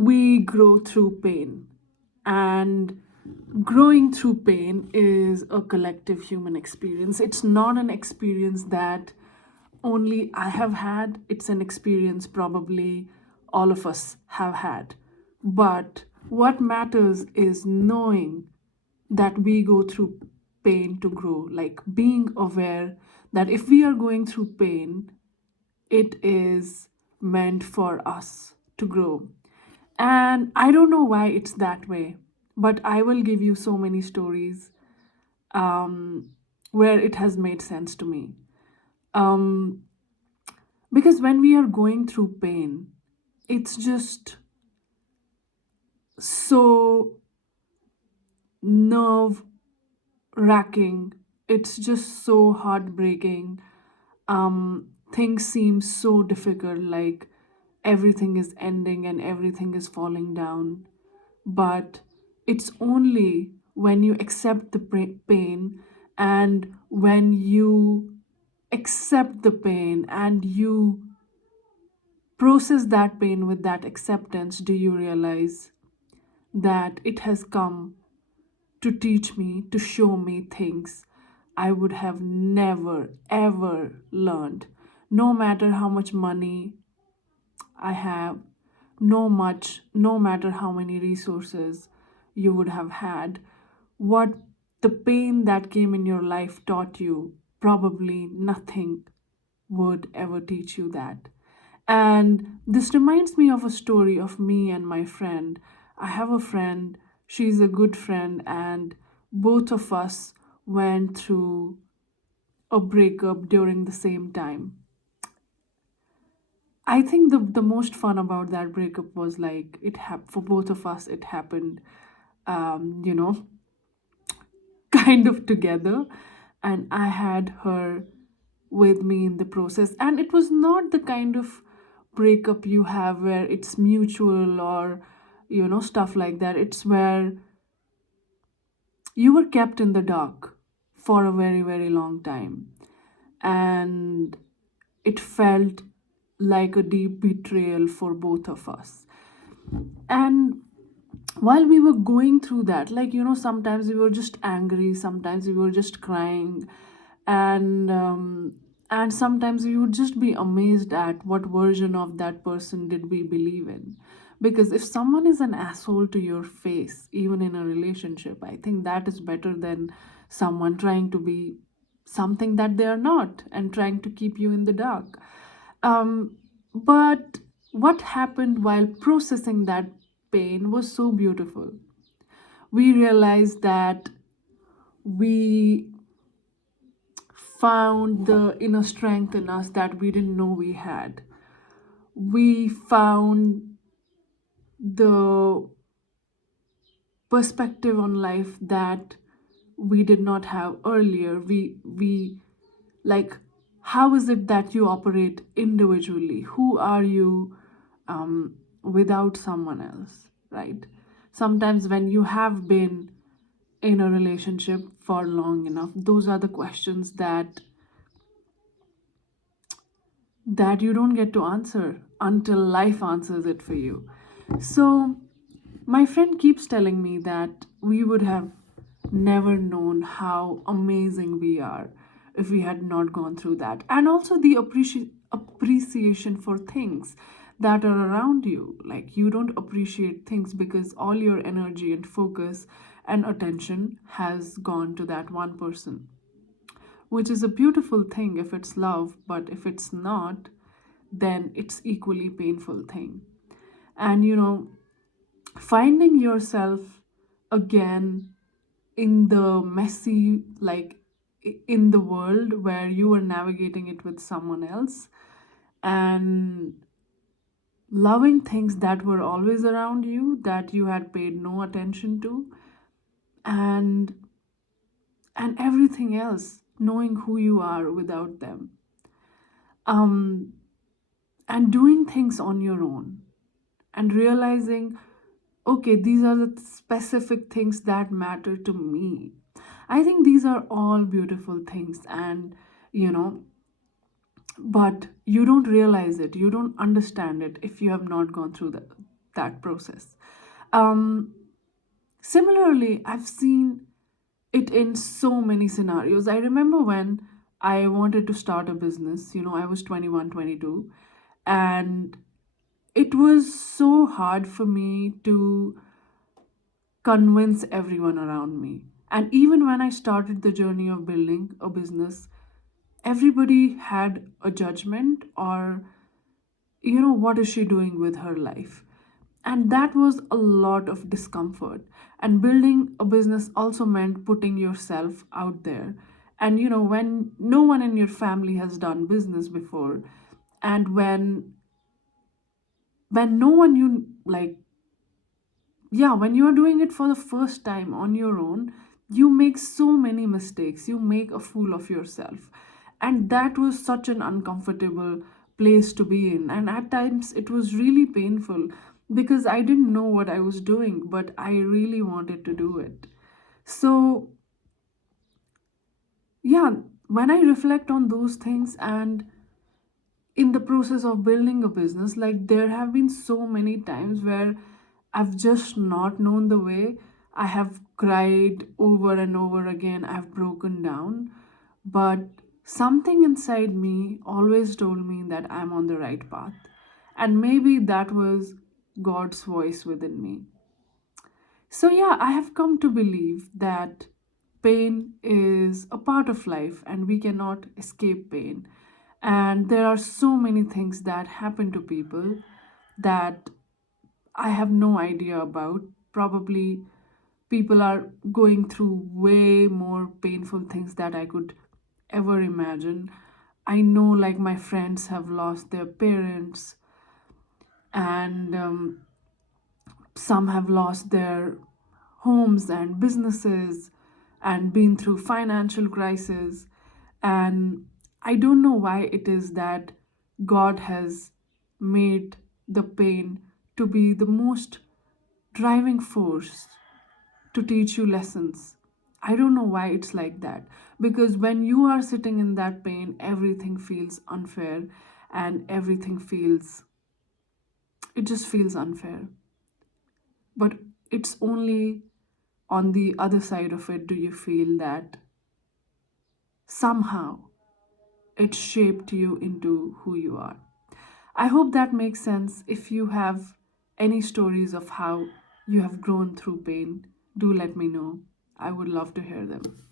We grow through pain, and growing through pain is a collective human experience. It's not an experience that only I have had, it's an experience probably all of us have had. But what matters is knowing that we go through pain to grow, like being aware that if we are going through pain, it is meant for us to grow. And I don't know why it's that way, but I will give you so many stories where it has made sense to me. Um, because when we are going through pain, it's just so nerve racking. It's just so heartbreaking. Things seem so difficult, like everything is ending and everything is falling down. But it's only when you accept the pain, and when you accept the pain and you process that pain with that acceptance, do you realize that it has come to teach me, to show me things I would have never ever learned. No matter how much money I have, no matter how many resources you would have had, what the pain that came in your life taught you, probably nothing would ever teach you that. And this reminds me of a story of me and my friend. I have a friend, she's a good friend, and both of us went through a breakup during the same time. I think the most fun about that breakup was like for both of us, it happened, um, you know, kind of together. And I had her with me in the process. And it was not the kind of breakup you have where it's mutual or, stuff like that. It's where you were kept in the dark for a very, very long time. And it felt like a deep betrayal for both of us. And while we were going through that, like, sometimes we were just angry, sometimes we were just crying, and sometimes we would just be amazed at what version of that person did we believe in. Because if someone is an asshole to your face, even in a relationship, I think that is better than someone trying to be something that they are not and trying to keep you in the dark. But what happened while processing that pain was so beautiful. We realized that we found the inner strength in us that we didn't know we had. We found the perspective on life that we did not have earlier. We like, how is it that you operate individually? Who are you without someone else, right? Sometimes when you have been in a relationship for long enough, those are the questions that you don't get to answer until life answers it for you. So my friend keeps telling me that we would have never known how amazing we are if we had not gone through that. And also the appreciation for things that are around you. Like, you don't appreciate things because all your energy and focus and attention has gone to that one person, which is a beautiful thing if it's love, but if it's not, then it's equally painful thing. And finding yourself again in the messy, like, in the world where you were navigating it with someone else, and loving things that were always around you that you had paid no attention to, and everything else, knowing who you are without them, um and doing things on your own, and realizing, okay, these are the specific things that matter to me. I think these are all beautiful things. And you know but you don't realize it, you don't understand it if you have not gone through that process. Um, Similarly, I've seen it in so many scenarios. I remember when I wanted to start a business, I was 21, 22, and it was so hard for me to convince everyone around me. And even when I started the journey of building a business, everybody had a judgment or, what is she doing with her life? And that was a lot of discomfort. And building a business also meant putting yourself out there. And, when no one in your family has done business before, and when no one you like yeah, when you are doing it for the first time on your own, you make so many mistakes, you make a fool of yourself. And that was such an uncomfortable place to be in, and at times it was really painful because I didn't know what I was doing, but I really wanted to do it. So yeah, when I reflect on those things, and in the process of building a business, like, there have been so many times where I've just not known the way. I have cried over and over again, I've broken down, but something inside me always told me that I'm on the right path. And maybe that was God's voice within me. So, yeah, I have come to believe that pain is a part of life and we cannot escape pain. And there are so many things that happen to people that I have no idea about. Probably people are going through way more painful things that I could ever imagine. I know, like, my friends have lost their parents, and some have lost their homes and businesses and been through financial crisis. And I don't know why it is that God has made the pain to be the most driving force to teach you lessons. I don't know why it's like that. Because when you are sitting in that pain, everything feels unfair, and it just feels unfair. But it's only on the other side of it do you feel that somehow it shaped you into who you are. I hope that makes sense. If you have any stories of how you have grown through pain, do let me know. I would love to hear them.